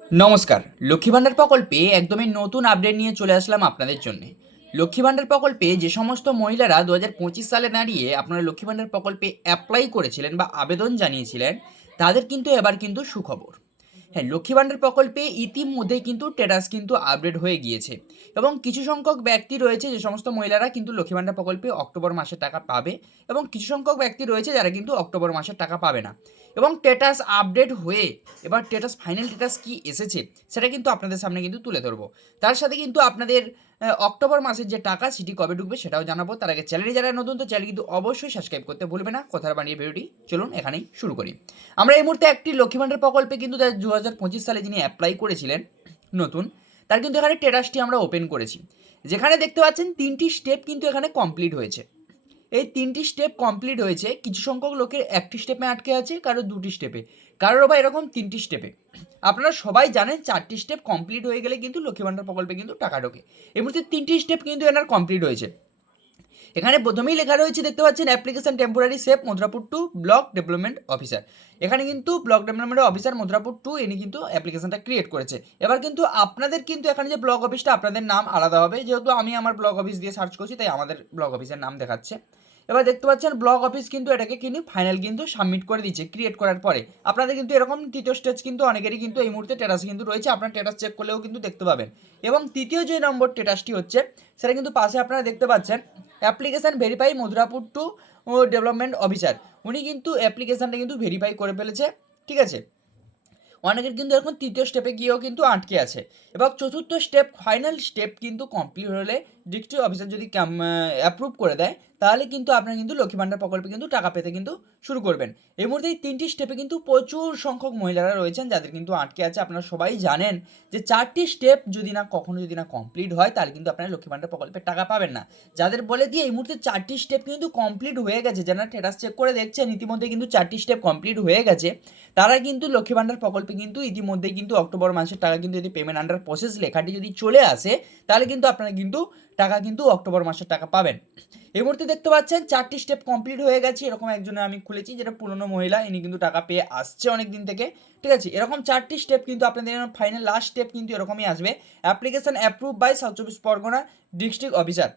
নমস্কার। লক্ষ্মী ভাণ্ডার প্রকল্পে একদমই নতুন আপডেট নিয়ে চলে আসলাম আপনাদের জন্য। লক্ষ্মী ভাণ্ডার প্রকল্পে যে সমস্ত মহিলারা 2025 সালে দাঁড়িয়ে আপনারা লক্ষ্মী ভাণ্ডার প্রকল্পে অ্যাপ্লাই করেছিলেন বা আবেদন জানিয়েছিলেন, তাদের কিন্তু এবার কিন্তু সুখবর। হ্যাঁ, লক্ষ্মী ভাণ্ডার প্রকল্পে ইতিমধ্যেই কিন্তু স্ট্যাটাস কিন্তু আপডেট হয়ে গিয়েছে এবং কিছু সংখ্যক ব্যক্তি রয়েছে যে সমস্ত মহিলারা কিন্তু লক্ষ্মী ভাণ্ডার প্রকল্পে অক্টোবর মাসে টাকা পাবে এবং কিছু সংখ্যক ব্যক্তি রয়েছে যারা কিন্তু অক্টোবর মাসে টাকা পাবে না। এবং স্ট্যাটাস আপডেট হয়ে এবার স্ট্যাটাস ফাইনাল স্ট্যাটাস কী এসেছে সেটা কিন্তু আপনাদের সামনে কিন্তু তুলে ধরবো। তার সাথে কিন্তু আপনাদের অক্টোবর মাসের যে টাকা সেটি কবে ঢুকবে সেটাও জানাবো। তার আগে চ্যানেলে যারা নতুন, তো চ্যানেল কিন্তু অবশ্যই সাবস্ক্রাইব করতে ভুলবে না। কথা বানিয়ে ভিডিওটি চলুন এখানেই শুরু করি। আমরা এই মুহূর্তে একটি লক্ষ্মী ভাণ্ডার প্রকল্পে কিন্তু 2025 সালে যিনি অ্যাপ্লাই করেছিলেন নতুন, তার কিন্তু এখানে স্ট্যাটাসটি আমরা ওপেন করেছি। যেখানে দেখতে পাচ্ছেন 3টি স্টেপ কিন্তু এখানে কমপ্লিট হয়েছে। এই 3টি স্টেপ কমপ্লিট হয়েছে। কিছু সংখ্যক লোকের 1টি স্টেপে আটকে আছে, কারোর 2টি স্টেপে, কারোর বা এরকম 3টি স্টেপে। আপনারা সবাই জানেন 4টি স্টেপ কমপ্লিট হয়ে গেলে কিন্তু লক্ষ্মী ভাণ্ডার প্রকল্পে কিন্তু টাকা ঢোকে। এই মুহূর্তে 3টি স্টেপ কিন্তু এনার কমপ্লিট হয়েছে। এখানে প্রথমেই লেখা রয়েছে, দেখতে পাচ্ছেন application temporary save Madhurapur two block development officer. এখানে কিন্তু block development officer Madhurapur two ইনি কিন্তু অ্যাপ্লিকেশনটা ক্রিয়েট করেছে। এবার কিন্তু আপনাদের কিন্তু এখানে যে ব্লক অফিসটা আপনাদের নাম আলাদা হবে, যেহেতু আমি আমার ব্লক অফিস দিয়ে সার্চ করছি তাই আমাদের ব্লক অফিসের নাম দেখাচ্ছে। এবার দেখতে পাচ্ছেন ব্লক অফিস কিন্তু এটাকে কিন্তু ফাইনাল কিন্তু সাবমিট করে দিচ্ছে ক্রিয়েট করার পরে। আপনাদের কিন্তু এরকম তৃতীয় স্টেজ কিন্তু অনেকেরই কিন্তু এই মুহূর্তে স্ট্যাটাস কিন্তু রয়েছে, আপনার স্ট্যাটাস চেক করলেও কিন্তু দেখতে পাবেন। এবং তৃতীয় যে নম্বর স্ট্যাটাসটি হচ্ছে সেটা কিন্তু পাশে আপনারা দেখতে পাচ্ছেন application verify Madhurapur two development officer. উনি কিন্তু অ্যাপ্লিকেশানটা কিন্তু ভেরিফাই করে ফেলেছে, ঠিক আছে। অনেকের কিন্তু এখন তৃতীয় স্টেপে গিয়েও কিন্তু আটকে আছে। এবং চতুর্থ স্টেপ ফাইনাল স্টেপ কিন্তু কমপ্লিট হলে ডিস্ট্রিক্ট অফিসার যদি অ্যাপ্রুভ করে দেয়, তাহলে কিন্তু আপনারা কিন্তু লক্ষ্মী ভাণ্ডার প্রকল্পে কিন্তু টাকা পেতে কিন্তু শুরু করবেন। এই মুহূর্তে এই 3টি স্টেপে কিন্তু প্রচুর সংখ্যক মহিলারা রয়েছেন যাদের কিন্তু আটকে আছে। আপনারা সবাই জানেন যে 4টি স্টেপ যদি না কমপ্লিট হয়, তাহলে কিন্তু আপনারা লক্ষ্মী ভাণ্ডার প্রকল্পের টাকা পাবেন না। যাদের বলে দিয়ে এই মুহূর্তে 4টি স্টেপ কিন্তু কমপ্লিট হয়ে গেছে, যারা স্ট্যাটাস চেক করে দেখছেন ইতিমধ্যে কিন্তু 4টি স্টেপ কমপ্লিট হয়ে গেছে, তারা কিন্তু লক্ষ্মী ভাণ্ডার প্রকল্পে কিন্তু ইতিমধ্যেই কিন্তু অক্টোবর মাসের টাকা কিন্তু যদি পেমেন্ট আন্ডার প্রসেস লেখাটি যদি চলে আসে, তাহলে কিন্তু আপনারা কিন্তু টাকা কিন্তু অক্টোবর মাসের টাকা পাবেন। এই মুহূর্তে দেখতে পাচ্ছেন 4টি স্টেপ কমপ্লিট হয়ে গেছে। এরকম একজনের আমি খুলেছি, যেটা পুরনো মহিলা, ইনি কিন্তু টাকা পেয়ে আসছে অনেক দিন থেকে, ঠিক আছে। এরকম 4টি স্টেপ কিন্তু আপনাদের ফাইনাল লাস্ট স্টেপ কিন্তু এরকমই আসবে, অ্যাপ্লিকেশন অ্যাপ্রুভ বাই সাউথ চব্বিশ পরগনা ডিস্ট্রিক্ট অফিসার।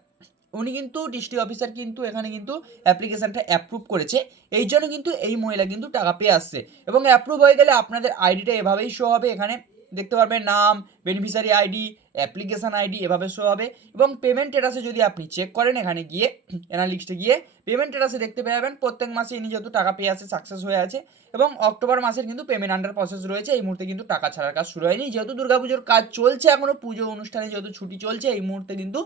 উনি কিন্তু ডিস্ট্রিক্ট অফিসার কিন্তু এখানে কিন্তু অ্যাপ্লিকেশানটা অ্যাপ্রুভ করেছে, এই জন্য কিন্তু এই মহিলা কিন্তু টাকা পেয়ে আসছে। এবং অ্যাপ্রুভ হয়ে গেলে আপনাদের আইডিটা এভাবেই শো হবে, এখানে দেখতে পারবেন নাম, বেনিফিশিয়ারি আইডি, অ্যাপ্লিকেশান আইডি এভাবে শো হবে। এবং পেমেন্ট স্ট্যাটাসে যদি আপনি চেক করেন, এখানে গিয়ে অ্যানালিস্টে গিয়ে পেমেন্ট স্ট্যাটাসে দেখতে পেয়ে যাবেন প্রত্যেক মাসে ইনি যেহেতু টাকা পেয়ে আসে সাকসেস হয়ে আছে। এবং অক্টোবর মাসের কিন্তু পেমেন্ট আন্ডার প্রসেস রয়েছে। এই মুহূর্তে কিন্তু টাকা ছাড়ার কাজ শুরু হয়নি, যেহেতু দুর্গাপুজোর কাজ চলছে, এখনও পুজো অনুষ্ঠানে যেহেতু ছুটি চলছে এই মুহূর্তে কিন্তু,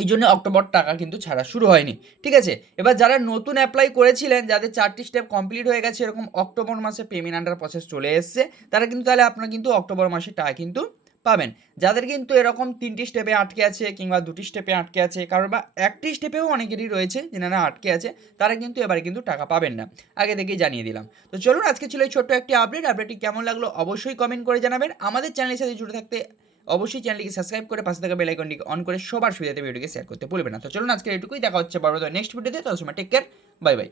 এই জন্য অক্টোবর টাকা কিন্তু ছাড়া শুরু হয়নি, ঠিক আছে। এবার যারা নতুন অ্যাপ্লাই করেছিলেন, যাদের 4টি স্টেপ কমপ্লিট হয়ে গেছে, এরকম অক্টোবর মাসে পেমেন্ট আন্ডার প্রসেস চলে এসছে, তারা কিন্তু তাহলে আপনারা কিন্তু অক্টোবর মাসে টাকা কিন্তু পাবেন। যাদের কিন্তু এরকম 3টি স্টেপে আটকে আছে কিংবা 2টি স্টেপে আটকে আছে, কারণ বা 1টি স্টেপেও অনেকেরই রয়েছে যেনারা আটকে আছে, তারা কিন্তু এবারে কিন্তু টাকা পাবেন না, আগে থেকেই জানিয়ে দিলাম। তো চলুন, আজকে ছিল এই ছোট্ট একটি আপডেটটি কেমন লাগলো অবশ্যই কমেন্ট করে জানাবেন। আমাদের চ্যানেলের সাথে জুড়ে থাকতে অবশ্যই চ্যানেলটিকে সাবস্ক্রাইব করে পাশে থাকা বেল আইকনটিকে অন করে সবার সুবিধাতে ভিডিওকে শেয়ার করতে ভুলবেন না। তো চলুন আজকে এটুকুই, দেখা হচ্ছে বড় নেক্সট ভিডিওতে। ততক্ষণ টেক কেয়ার, বাই বাই।